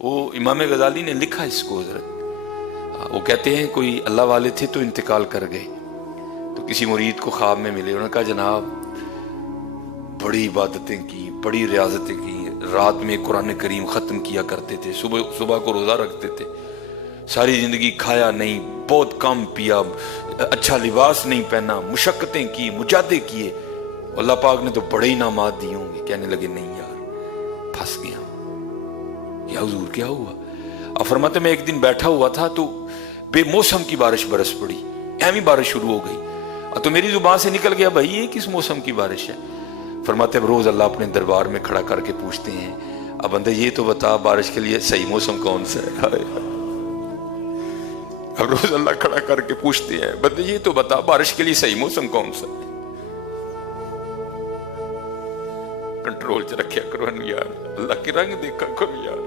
वो इमाम गजाली ने लिखा इसको हजरत। वो कहते हैं कोई अल्लाह वाले थे तो इंतकाल कर गए, तो किसी मुरीद को ख्वाब में मिले। उन्होंने कहा जनाब बड़ी इबादतें की, बड़ी रियाजतें की, रात में कुरान करीम ख़त्म किया करते थे, सुबह सुबह को रोज़ा रखते थे, सारी ज़िंदगी खाया नहीं, बहुत कम पिया, अच्छा लिबास नहीं पहना, मुशक्क़तें की, मुजादे किए, अल्लाह पाक ने तो बड़े इनामात दिए होंगे। कहने लगे नहीं यार फंस गया। या हुजूर क्या हुआ? अब फरमाते मैं एक दिन बैठा हुआ था तो बेमौसम की बारिश बरस पड़ी, ऐमी बारिश शुरू हो गई, तो मेरी जुबान से निकल गया भाई ये किस मौसम की बारिश है? फरमाते रोज अल्लाह अपने दरबार में खड़ा करके पूछते हैं अब बंदे ये तो बता बारिश के लिए सही मौसम कौन सा है। अब रोज अल्लाह खड़ा करके पूछते हैं बंदे ये तो बता बारिश के लिए सही मौसम कौन सा है। कंट्रोल च रखा करो यार, अल्लाह के रंग देखा करो यार।